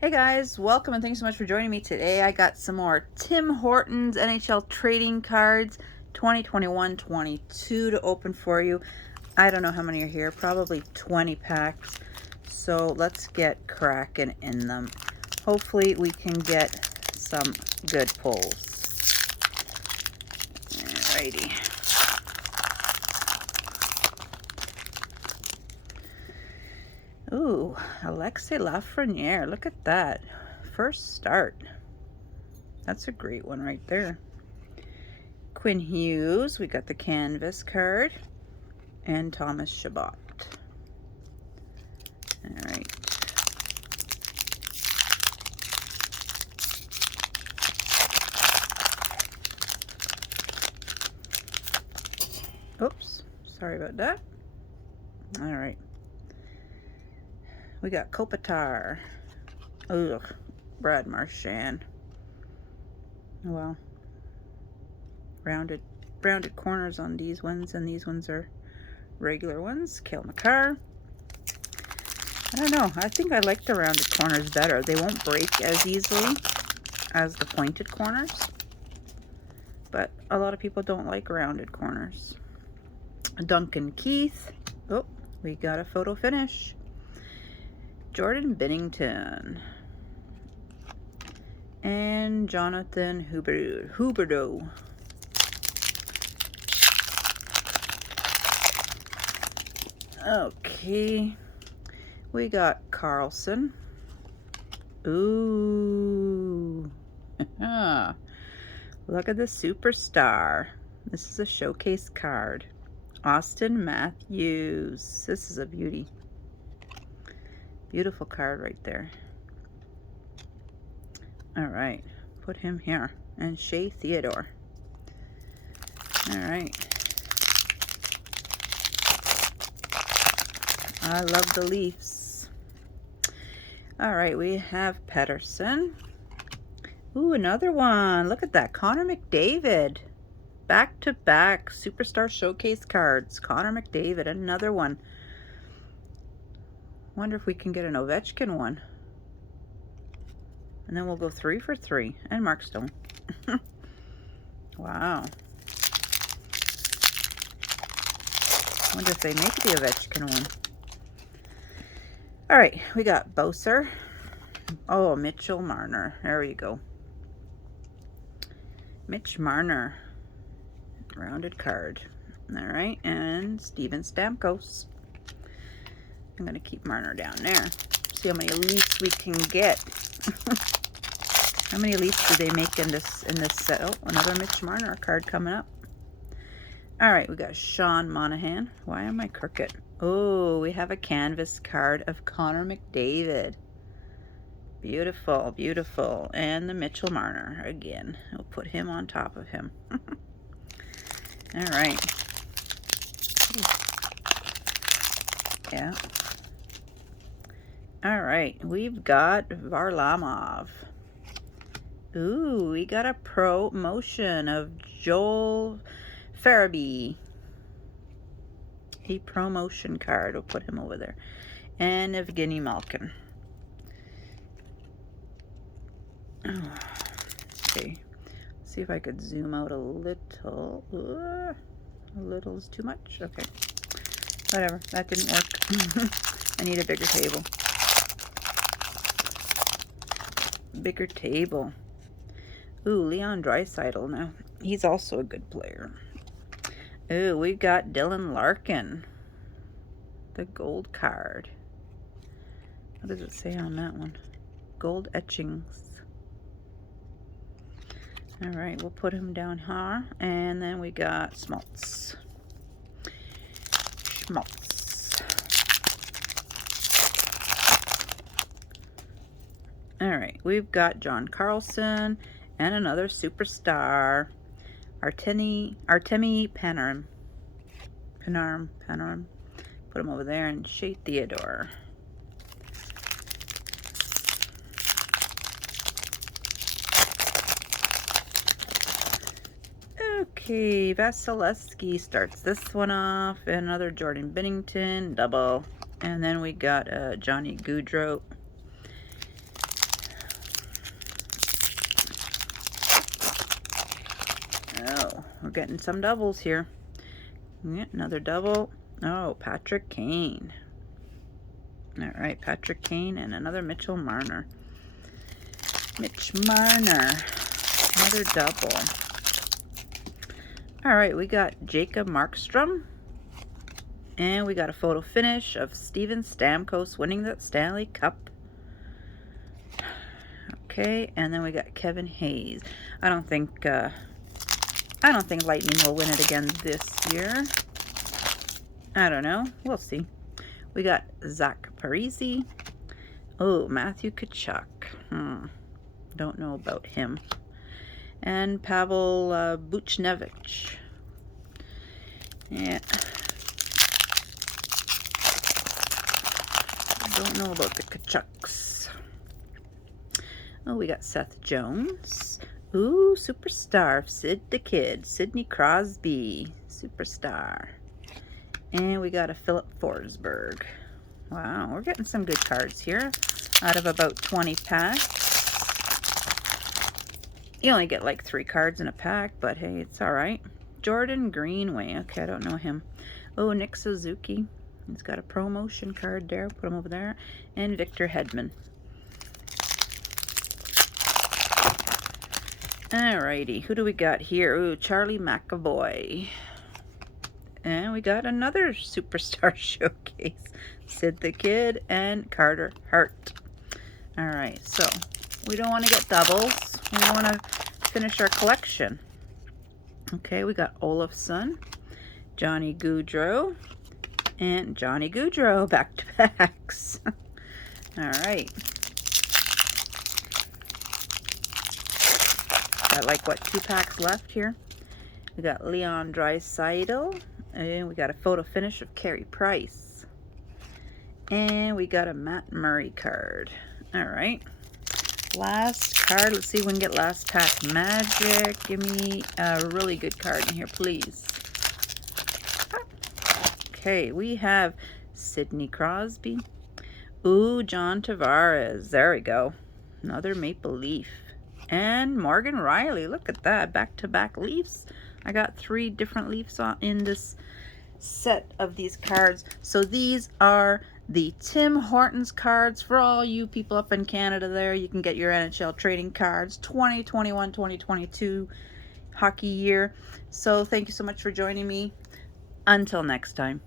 Hey guys, welcome and thanks so much for joining me today. I got some more Tim Hortons NHL trading cards 2021-22 to open for you. I don't know how many are here, probably 20 packs. So let's get cracking in them. Hopefully we can get some good pulls. Alrighty. Ooh, Alexei Lafreniere. Look at that. First start. That's a great one right there. Quinn Hughes. We got the canvas card. And Thomas Chabot. All right. Oops. Sorry about that. All right. We got Kopitar. Ugh. Brad Marchand. Well, rounded corners on these ones, and these ones are regular ones. Cale Makar. I don't know. I think I like the rounded corners better. They won't break as easily as the pointed corners. But a lot of people don't like rounded corners. Duncan Keith. Oh, we got a photo finish. Jordan Binnington. And Jonathan Huberdeau. Okay. We got Carlson. Ooh. Look at the superstar. This is a showcase card. Austin Matthews. This is a beauty. Beautiful card right there. All right. Put him here. And Shea Theodore. All right. I love the Leafs. All right, we have Pettersson. Ooh, another one. Look at that. Connor McDavid. Back-to-back Superstar Showcase cards. Connor McDavid, another one. Wonder if we can get an Ovechkin one. And then we'll go 3 for 3. And Mark Stone. Wow. Wonder if they make the Ovechkin one. All right, we got Boser. Oh, Mitchell Marner. There you go. Mitch Marner. Rounded card. All right, and Steven Stamkos. I'm going to keep Marner down there. See how many Leafs we can get. How many Leafs do they make in this set? Oh, another Mitch Marner card coming up. All right, we got Sean Monahan. Why am I crooked? Oh, we have a canvas card of Connor McDavid. Beautiful, beautiful. And the Mitchell Marner again. We'll put him on top of him. All right. Yeah. All right, we've got Varlamov. Ooh, we got a promotion of Joel Farabee. A promotion card. We'll put him over there. And Evgeny Malkin. Oh, okay. Let's see if I could zoom out a little. A little is too much. Okay. Whatever. That didn't work. I need a bigger table. Bigger table. Ooh, Leon Draisaitl now. He's also a good player. Ooh, we got Dylan Larkin. The gold card. What does it say on that one? Gold etchings. All right, we'll put him down here. And then we got Schmaltz. All right, we've got John Carlson and another superstar, Artemi Panarin. Put him over there, and Shea Theodore. Okay, Vasilevsky starts this one off. Another Jordan Binnington double. And then we got Johnny Gaudreau. we're getting some doubles here. Yeah, another double. Oh, Patrick Kane. All right, Patrick Kane and another Mitchell Marner. Mitch Marner. Another double. All right, we got Jacob Markstrom. And we got a photo finish of Steven Stamkos winning the Stanley Cup. Okay, and then we got Kevin Hayes. I don't think Lightning will win it again this year. I don't know. We'll see. We got Zach Parise. Oh, Matthew Tkachuk. Don't know about him. And Pavel Buchnevich. Yeah. Don't know about the Tkachuks. Oh, we got Seth Jones. Ooh, superstar. Sid the Kid. Sidney Crosby. Superstar. And we got a Philip Forsberg. Wow, we're getting some good cards here out of about 20 packs. You only get like 3 cards in a pack, but hey, it's all right. Jordan Greenway. Okay, I don't know him. Oh, Nick Suzuki. He's got a promotion card there. Put him over there. And Victor Hedman. Alrighty, who do we got here? Ooh, Charlie McAvoy. And we got another Superstar Showcase. Sid the Kid and Carter Hart. Alright, so we don't want to get doubles. We want to finish our collection. Okay, we got Olofsson, Johnny Gaudreau, and Johnny Gaudreau back-to-backs. Alright. Got like, what, 2 packs left here? We got Leon Draisaitl, and we got a photo finish of Carey Price. And we got a Matt Murray card. Alright. Last card. Let's see if we can get last pack magic. Give me a really good card in here, please. Okay, we have Sidney Crosby. Ooh, John Tavares. There we go. Another Maple Leaf. And Morgan Riley. Look at that. Back-to-back Leafs. I got 3 different Leafs in this set of these cards. So these are the Tim Hortons cards for all you people up in Canada there. You can get your NHL trading cards 2021-2022 hockey year. So thank you so much for joining me. Until next time.